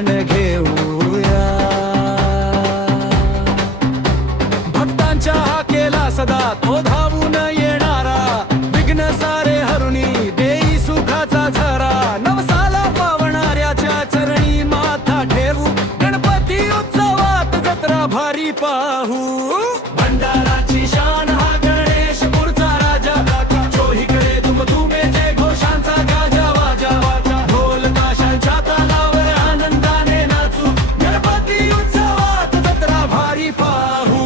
दर्शन घेऊया. भक्तांच्या हाकेला सदा तो धावून येणारा, विघ्न सारे हरुणी देई सुखाचा झरा. नवसाला पावणाऱ्याच्या चरणी माथा ठेवू, गणपती उत्सवात जत्रा भारी पाहू. भंडाराची शान हा गणेशपूरचा राजा, चोहीकडे दुमदुमे जय घोषांचा गाजा वाजा. ढोल ताशांच्या तालावर आनंदाने नाचू, गणपती उत्सवात जत्रा भारी पाहू.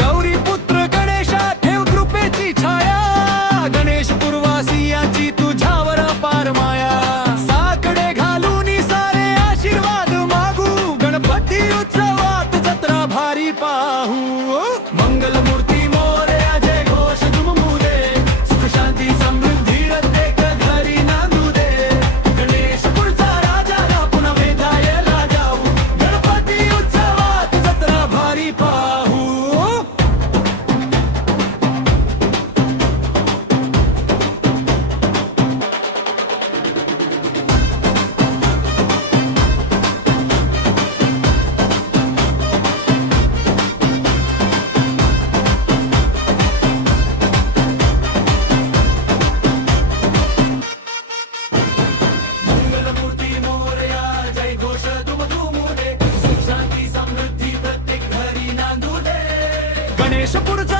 गौरीपुत्र गणेशा ठेव कृपेची छाया, गणेशपूरवासियांची तुझ्यावर अपार माया. साकडे घालून सारे आशीर्वाद मागू, गणपती उत्सवात जत्रा भारी पाहू. मंगलमूर्ती मोरया जय घोष दुमदुमू दे, सुख शांती समृद्धी प्रत्येक घरी नांदू दे. गणेशपूरचा राजाला पुन्हा भेटायला जाऊ, गणपती उत्सवात जत्रा भारी पाहू. मंगलमूर्ती मोरया जय घोष दुमदुमू दे, सुख शांती समृद्धी प्रत्येक घरी नांदू दे. गणेशपूरचा